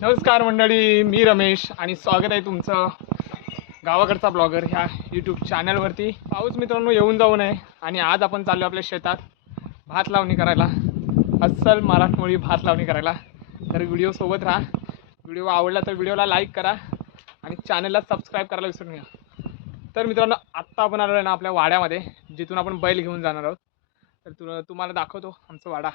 नमस्कार मंडळी, मी रमेश आणि स्वागत आहे तुमचं गावाकडचा ब्लॉगर ह्या यूट्यूब चॅनलवरती. पाऊस मित्रांनो येऊन जाऊ नये आणि आज आपण चाललो आपल्या शेतात भात लावणी करायला, अस्सल मराठमोळी भात लावणी करायला. तर व्हिडिओ सोबत राहा. व्हिडिओ आवडला तर व्हिडिओला लाईक करा आणि चॅनलला सबस्क्राईब करायला विसरू नका. तर मित्रांनो आत्ता आपण आलो आहे ना आपल्या वाड्यामध्ये, जिथून आपण बैल घेऊन जाणार आहोत. तर तुम्हाला दाखवतो आमचा वाडा.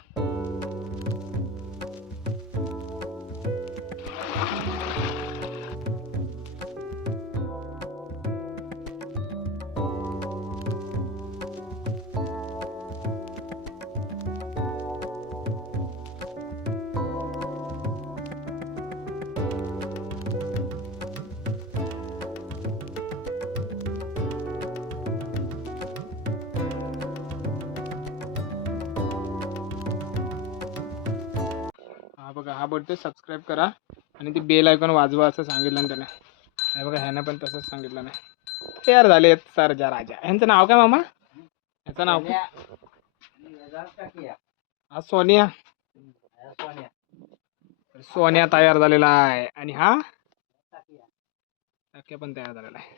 हा बघा, हा बोलतोय सबस्क्राईब करा आणि ती बेल आयकॉन वाजवा असं सांगितलं ना त्याने. हे बघा, ह्यानं पण तसंच सांगितलं नाही. तयार झाले सरजा राजा. ह्यांचं नाव काय मामा? ह्याचं नाव काय? हा सोनिया. सोनिया तयार झालेला आहे आणि हा टाक्या पण तयार झालेला आहे.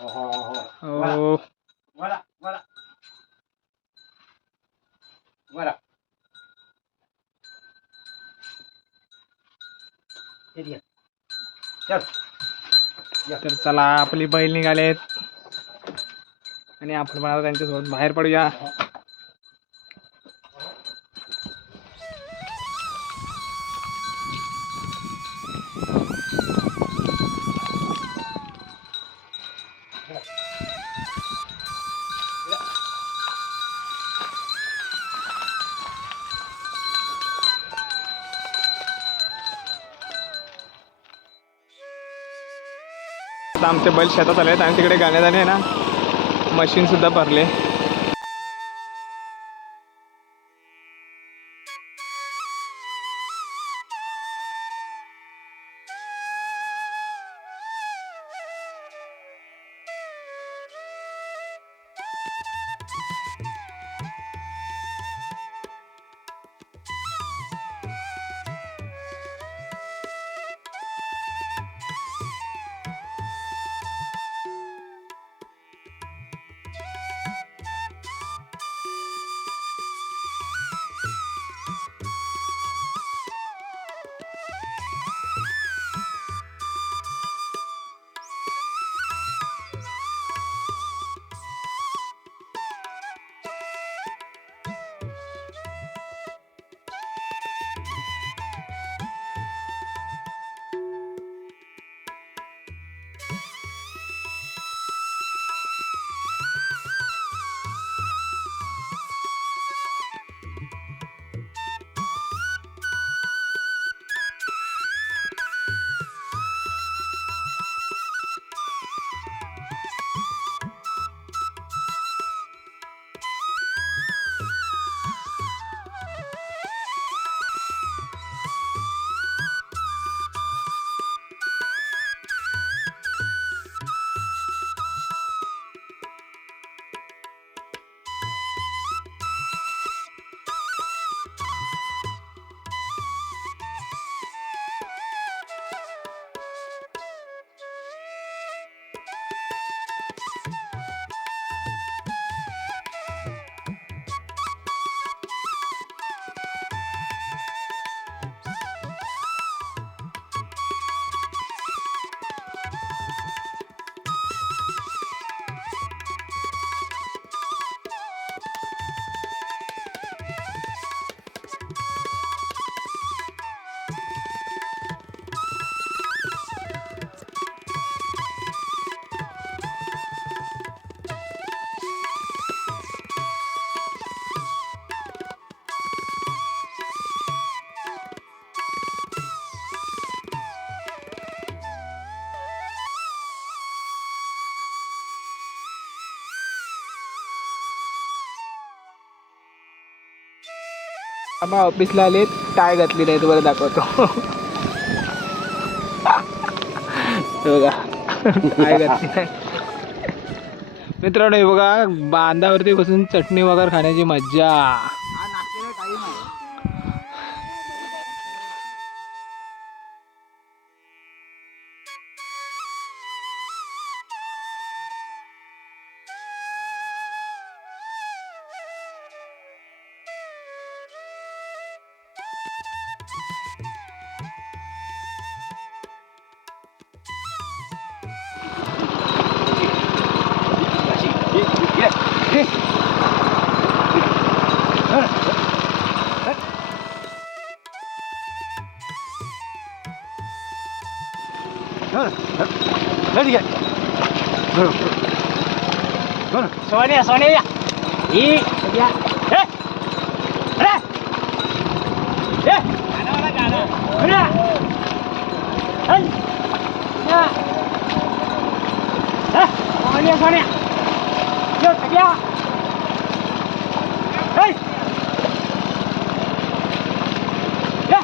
हो तर चला, आपली बैल निघालेत आणि आपण मला त्यांच्यासोबत बाहेर पडूया. आता आमचे बैल शेतात आलेत आणि तिकडे गाण्यादाने आहे ना मशीन सुद्धा भरले. आम्हा ऑफिसला आले, टाय घातली नाही, तुम्हाला दाखवतो. बघा, टाय घातली नाही मित्रांनो. हे बघा, बांधावरती बसून चटणी वगैरे खाण्याची मज्जा. सोन्या सोन्या ही या हे अरे हे गाणं गाणं अरे हे या हे सोन्या सोन्या यो सगळ्या हे या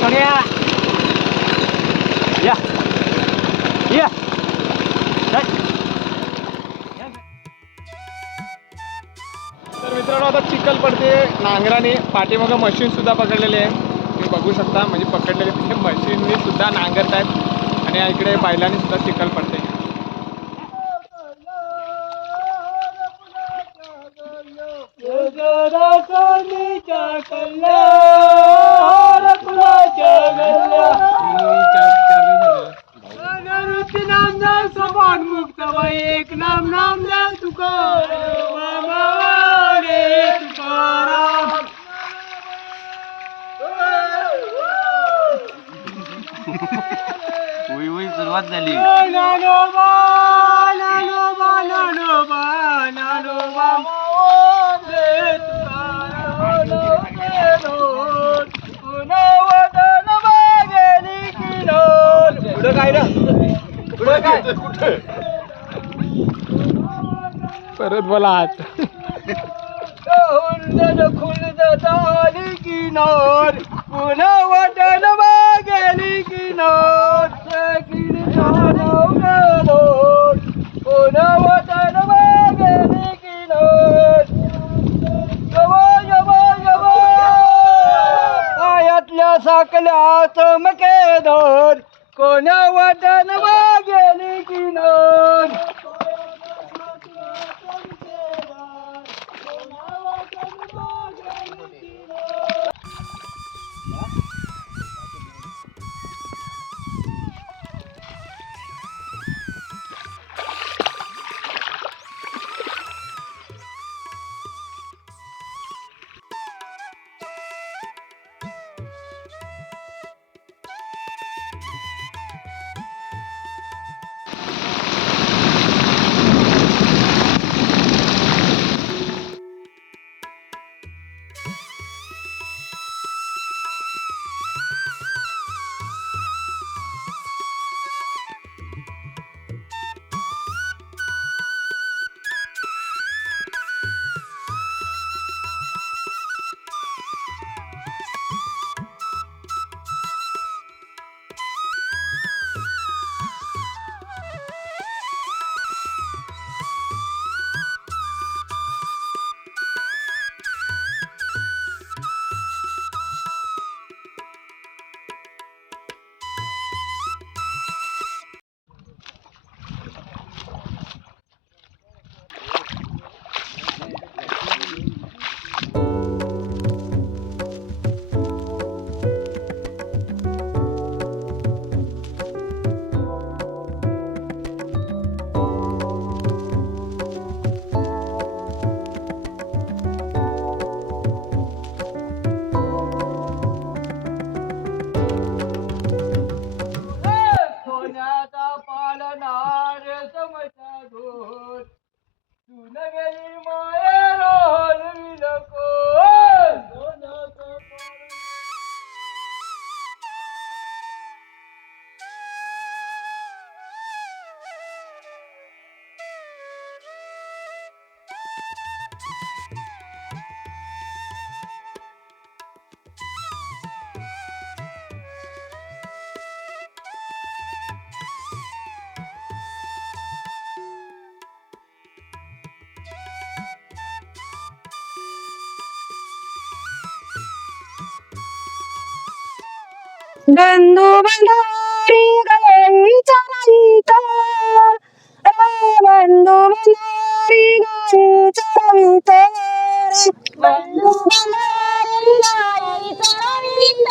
सोनिया या या तर मित्रांनो आता चिखल पडते नांगराने, पाठीमागं मशीन सुद्धा पकडलेले आहे, तुम्ही बघू शकता. म्हणजे पकडलेले ते मशीनने सुद्धा नांगरत आहेत आणि इकडे बैलांनी सुद्धा चिखल पडते. एक नाम नाम तुकाराम तुकाराम सुरुवात झाली. नानोबा नानोबा नानोबा नानोबा पुढं काय ना पुढं काय कुठे परत बोला आज खुलद झाली किनार पुन्हा वाटण गेली किनार पुन्हा वाटण गेली किनार पायातल्या साकल्या चमकेदार कोणा वाटण गेली किनार गंधू बंधारी गाईचा रवित बंधू बंधारी गाईचा रवित बंधू बंधारी गाईचा रवित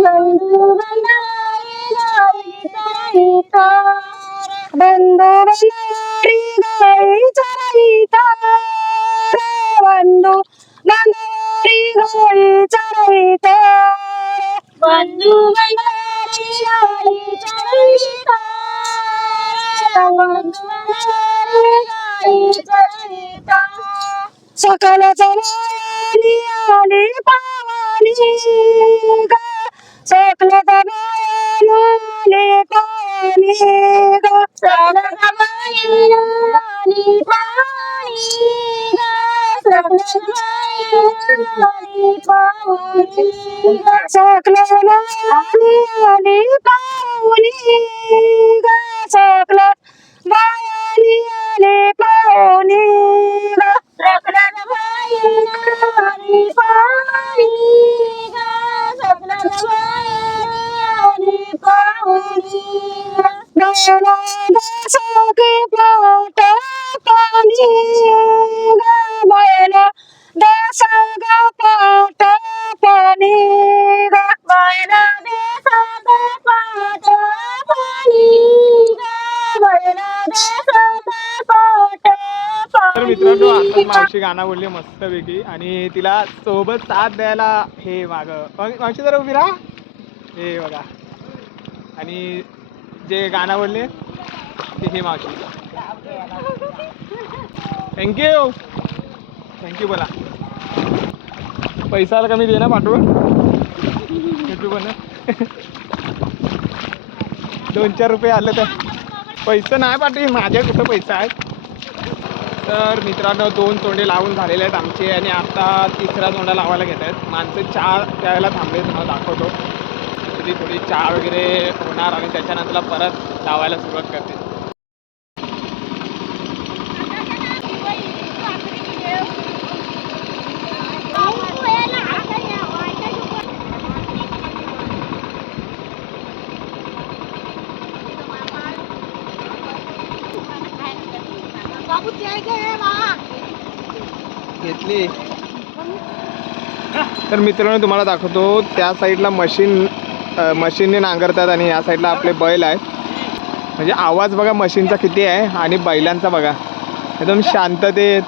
बंधू बंधारी गाईचा रवित बंधू बनवारी गाई चरविता बंधू बनवारी गाई चरविता बंधू बनवारी गाई चरविता बंधू बनवारी गाई चरविता सकल जमानी आली पावानी ग सकल जमानी आली पावानी ग सकल जमानी आली पावानी ग सकल जमानी आली पावानी ग सकल जमानी आली पावानी ग सकल बायानी आली पावानी ग सकल बायानी पावानी ग सकल बायानी पावानी गला दसके पाट पाणी ग बैला दसक पाट पाणी ग बैला दसक पाट पाणी ग बैला दसक पाट तर मित्रांनो आता मावशी गाणं बोलली मस्तपैकी आणि तिला सोबत साथ द्यायला हे मावशी जरा उभी राहा हे बघा आणि जे गाणं बोलले ते हे मावशी थँक्यू बोला पैसा कमी दे ना पाठवून युट्यूबवर 2-4 रुपये आले तर पैसे नाही पाठवी माझ्या कुठं पैसा आहे. तर मित्रांनो 2 तोंडे लावून झालेले आहेत आमचे आणि आता 3रा तोंडा लावायला घेत आहेत. माणसं चहा प्यायला थांबले तुम्हाला दाखवतो. थोडी चहा वगैरे होणार आणि त्याच्यानंतर परत लावायला सुरुवात करते. घेतली. तर मित्रांनो तुम्हाला दाखवतो त्या साईडला मशीनने नांगरतात आणि या साईडला आपले बैल आहेत. म्हणजे आवाज बघा मशीनचा किती आहे आणि बैलांचा बघा एकदम शांततेत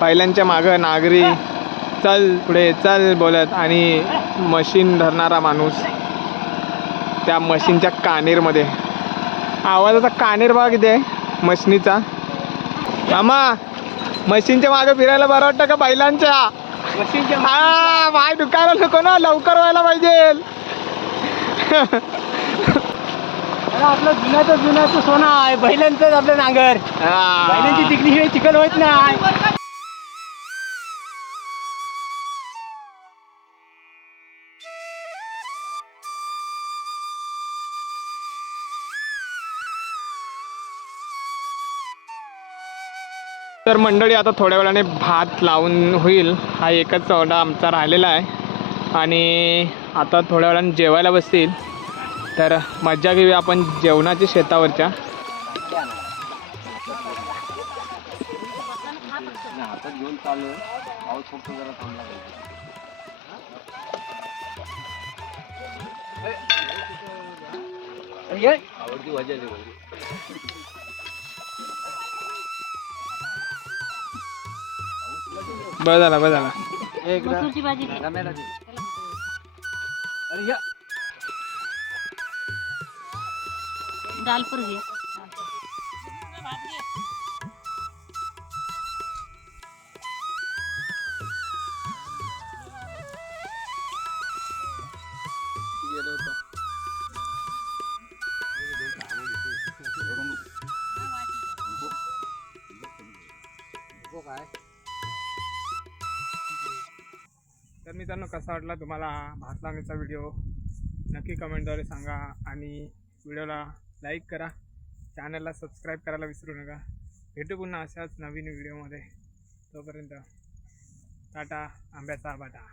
बैलांच्या मागं नागरी चल पुढे चल बोलत आणि मशीन धरणारा माणूस त्या मशीनच्या कानेरमध्ये. आवाजाचा कानेर बघा किती आहे मशीनीचा. मामा मशीनच्या मागे फिरायला बरं वाटतं का बैलांच्या? हा पाय दुखायला नको ना लवकर व्हायला पाहिजे. आपलं जुन्याचं सोनं आहे बैलांचं आपलं नांगर. बैलांची तिकडी चिकन होत नाही. तर मंडळी आता थोड्या वेळाने भात लावून होईल. हा एकच चौडा आमचा राहिलेला आहे आणि आता थोड्या वेळाने जेवायला बसतील. तर मज्जा घेऊया आपण जेवणाची शेतावरच्या. आवडती भाजी आहे. बरं झाला मसूरची भाजी दालपूर घे. तर मित्रांनो कसा वाटला तुम्हाला भात लावण्याचा व्हिडिओ नक्की कमेंटद्वारे सांगा आणि व्हिडिओला लाईक करा. चॅनलला सबस्क्राईब करायला विसरू नका. भेटू पुन्हा अशाच नवीन व्हिडिओमध्ये. तोपर्यंत टाटा आंब्याचा बाटा.